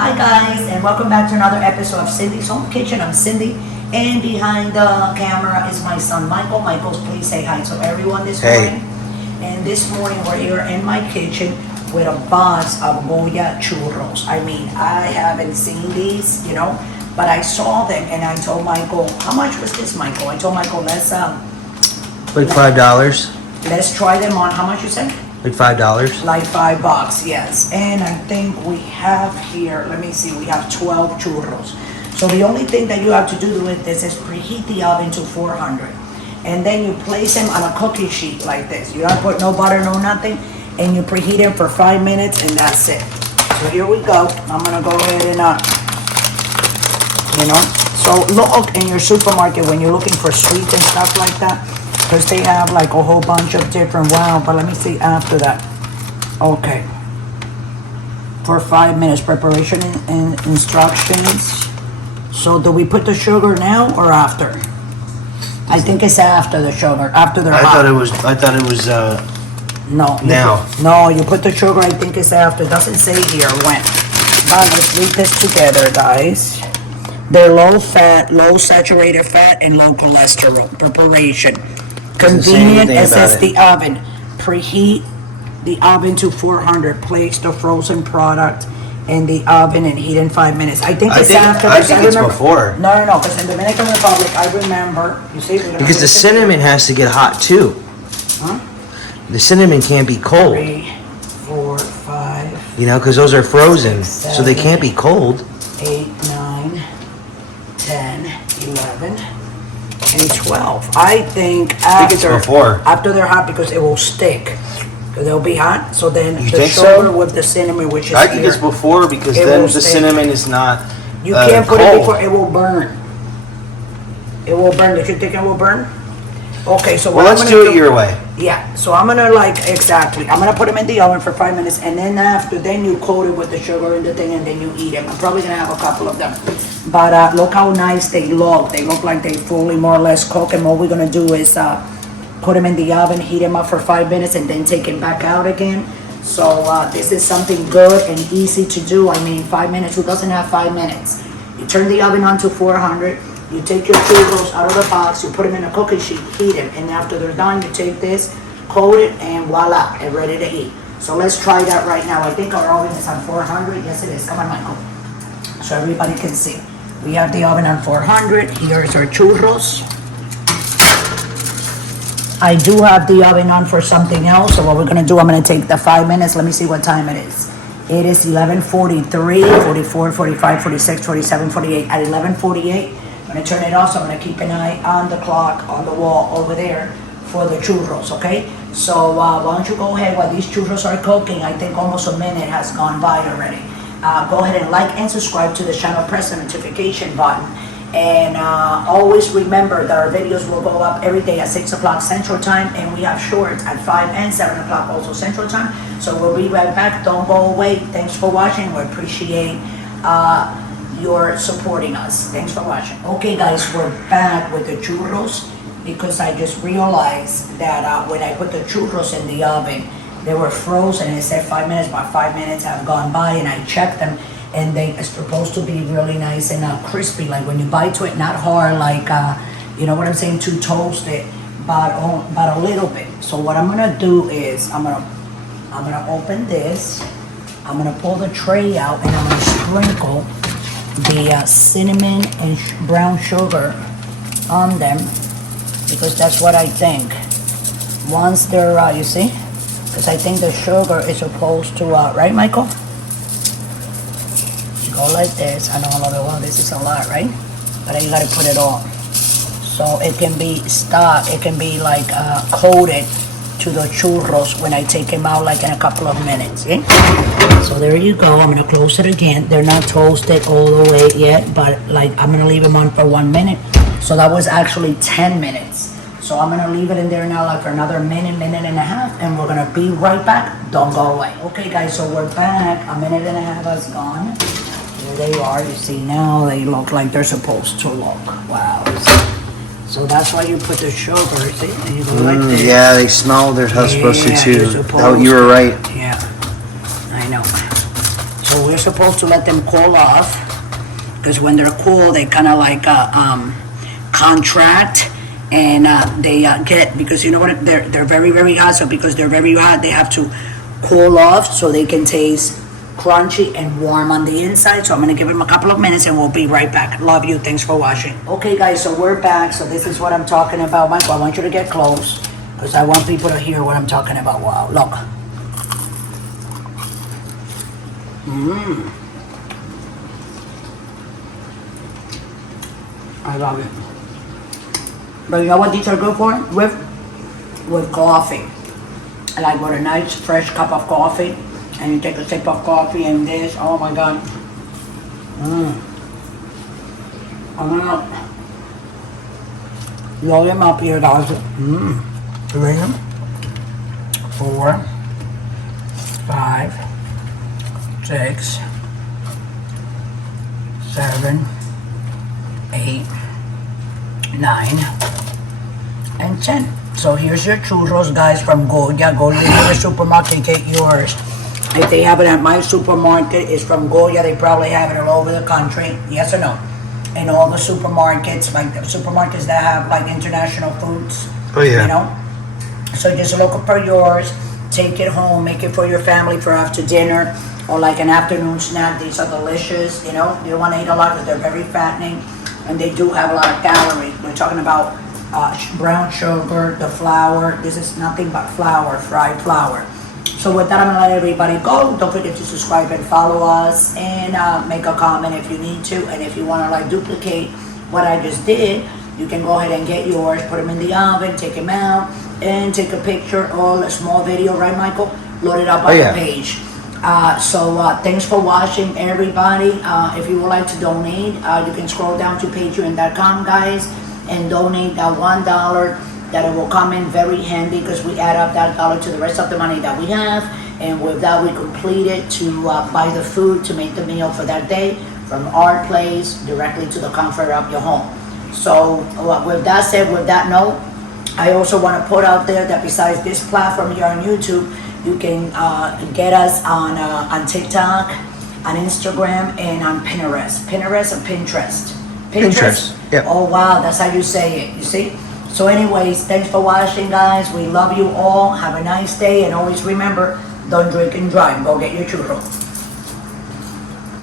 Hi guys, and welcome back to another episode of Cindy's Home Kitchen. I'm Cindy, and behind the camera is my son Michael. Michael, please say hi to everyone this morning. And this morning we're here in my kitchen with a box of Goya Churros. I mean, I haven't seen these, but I saw them and I told Michael, how much was this, Michael? I told Michael, let's like $5. Let's try them on. How much you said? Like $5. Like $5, yes. And I think we have here, let me see, we have 12 churros. So the only thing that you have to do with this is preheat the oven to 400. And then you place them on a cookie sheet like this. You don't put no butter, no nothing. And you preheat them for 5 minutes and that's it. So here we go. I'm gonna go ahead and, So look in your supermarket when you're looking for sweets and stuff like that. Because they have like a whole bunch of different, but let me see after that. Okay. For 5 minutes, preparation and instructions. So do we put the sugar now or after? I think it's after the sugar, after they're hot. I thought it was No. now. No, you put the sugar, I think it's after. It doesn't say here when. But let's read this together, guys. They're low fat, low saturated fat, and low cholesterol. Preparation. Convenient, it says the oven. Preheat the oven to 400. Place the frozen product in the oven and heat in 5 minutes. I think it's after. I think it's before. No, because in the Dominican Republic, I remember, you see, because the cinnamon has to get hot too. Huh? The cinnamon can't be cold. 3, 4, 5. Because those are frozen, 6, so they can't be cold. 8, 9, 10, 11, and 12. I think it's before. After they're hot because it will stick. Because they'll be hot. So then You the think sugar so? with the cinnamon, which is I think here, it's before because It then will the stick. cinnamon is not you can't put cold. it before, it will burn. It will burn. Did you think it will burn? Okay, so Well, what let's I'm do gonna it your way. Yeah, so I'm gonna exactly. I'm gonna put them in the oven for 5 minutes, and then then you coat it with the sugar and the thing, and then you eat them. I'm probably gonna have a couple of them. But look how nice they look. They look like they fully more or less cook, and what we're gonna do is put them in the oven, heat them up for 5 minutes, and then take it back out again. So this is something good and easy to do. I mean, 5 minutes, who doesn't have 5 minutes? You turn the oven on to 400. You take your churros out of the box, you put them in a cookie sheet, heat them, and after they're done, you take this, coat it, and voila, and ready to eat. So let's try that right now. I think our oven is on 400. Yes, it is. Come on, Michael. So everybody can see. We have the oven on 400. Here's our churros. I do have the oven on for something else. So what we're gonna do, I'm gonna take the 5 minutes. Let me see what time it is. It is 11:43, 44, 45, 46, 47, 48. At 11:48. I'm gonna turn it off, so I'm gonna keep an eye on the clock on the wall over there for the churros, okay? So why don't you go ahead while these churros are cooking. I think almost a minute has gone by already. Go ahead and like and subscribe to the channel, press the notification button. And always remember that our videos will go up every day at 6 o'clock Central Time, and we have shorts at 5 and 7 o'clock also Central Time. So we'll be right back. Don't go away. Thanks for watching. We appreciate you're supporting us. Thanks for watching. Okay guys, we're back with the churros because I just realized that when I put the churros in the oven, they were frozen and it said 5 minutes, but 5 minutes have gone by and I checked them and they are supposed to be really nice and crispy, like when you bite to it, not hard, like you know what I'm saying, too toasted, but a little bit. So what I'm gonna do is I'm gonna open this, I'm gonna pull the tray out and I'm gonna sprinkle the cinnamon and brown sugar on them because that's what I think. Once they're, you see, because I think the sugar is supposed to, right, Michael? You go like this. I know a lot of, well, this is a lot, right? But you gotta put it on. So it can be stuck, it can be like coated to the churros when I take them out like in a couple of minutes, okay? So there you go. I'm gonna close it again. They're not toasted all the way yet, but like I'm gonna leave them on for 1 minute. So that was actually 10 minutes. So I'm gonna leave it in there now like for another minute, minute and a half, and we're gonna be right back. Don't go away. Okay guys, so we're back. A minute and a half has gone. Here they are. You see now they look like they're supposed to look. Wow. So that's why you put the sugar, see? And you go like this. Yeah, they smell. They're how supposed to too. You're supposed You were right. Yeah, I know. So we're supposed to let them cool off, because when they're cool, they kind of like contract, and they get, because you know what, they're very, very hot, so because they're very hot, they have to cool off so they can taste crunchy and warm on the inside. So I'm gonna give them a couple of minutes and we'll be right back. Love you, thanks for watching. Okay guys, so we're back. So this is what I'm talking about. Michael, I want you to get close, because I want people to hear what I'm talking about. Wow, look. I love it. But you know what these are good for? With coffee. Like with a nice fresh cup of coffee, and you take a sip of coffee and this, oh my God. I'm gonna roll them up here, guys. 3, 4, 5, 6, 7, 8, 9, and 10. So here's your churros, guys, from Goya. Go to the supermarket, get yours. If they have it at my supermarket, it's from Goya. They probably have it all over the country. Yes or no? In all the supermarkets, like the supermarkets that have like international foods. Oh yeah. You know? So just look for yours, take it home, make it for your family for after dinner, or like an afternoon snack. These are delicious, you know? You don't want to eat a lot because they're very fattening, and they do have a lot of calories. We're talking about brown sugar, the flour. This is nothing but flour, fried flour. So with that, I'm gonna let everybody go. Don't forget to subscribe and follow us, and make a comment if you need to. And if you wanna like duplicate what I just did, you can go ahead and get yours, put them in the oven, take them out, and take a picture or a small video, right, Michael? Load it up on the page. Thanks for watching, everybody. If you would like to donate, you can scroll down to patreon.com, guys, and donate that $1. That it will come in very handy, because we add up that dollar to the rest of the money that we have, and with that we complete it to buy the food to make the meal for that day from our place directly to the comfort of your home. So with that said, with that note, I also want to put out there that besides this platform here on YouTube, you can get us on TikTok, on Instagram, and on Pinterest. Pinterest or Pinterest? Pinterest. Yeah. Oh wow, that's how you say it. You see? So anyways, thanks for watching, guys. We love you all. Have a nice day, and always remember, don't drink and drive. Go get your churro.